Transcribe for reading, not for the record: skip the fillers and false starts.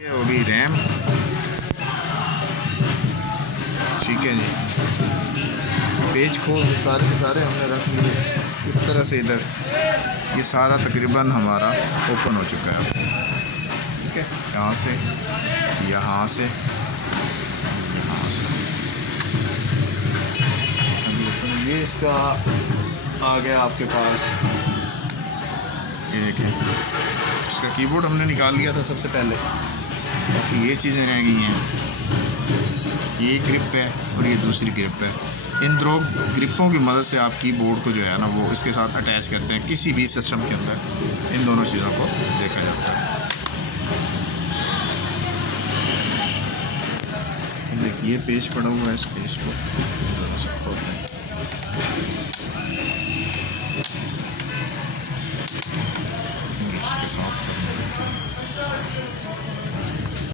ये होगी रैम। ठीक है जी, पेज खोल के सारे हमने रख लिए इस तरह से। इधर ये सारा तकरीबन हमारा ओपन हो चुका है। ठीक है, यहाँ से यहाँ से यहाँ से अभी ये इसका आ गया आपके पास। ये देखें, इसका कीबोर्ड हमने निकाल लिया था सबसे पहले, बाकी ये चीज़ें रह गई हैं। ये ग्रिप है और ये दूसरी ग्रिप है। इन दो ग्रिपों की मदद से आप कीबोर्ड को जो है ना वो इसके साथ अटैच करते हैं। किसी भी सिस्टम के अंदर इन दोनों चीज़ों को देखा जाता है। देखिए ये पेज पड़ा हुआ है, इस पेज को इसके साथ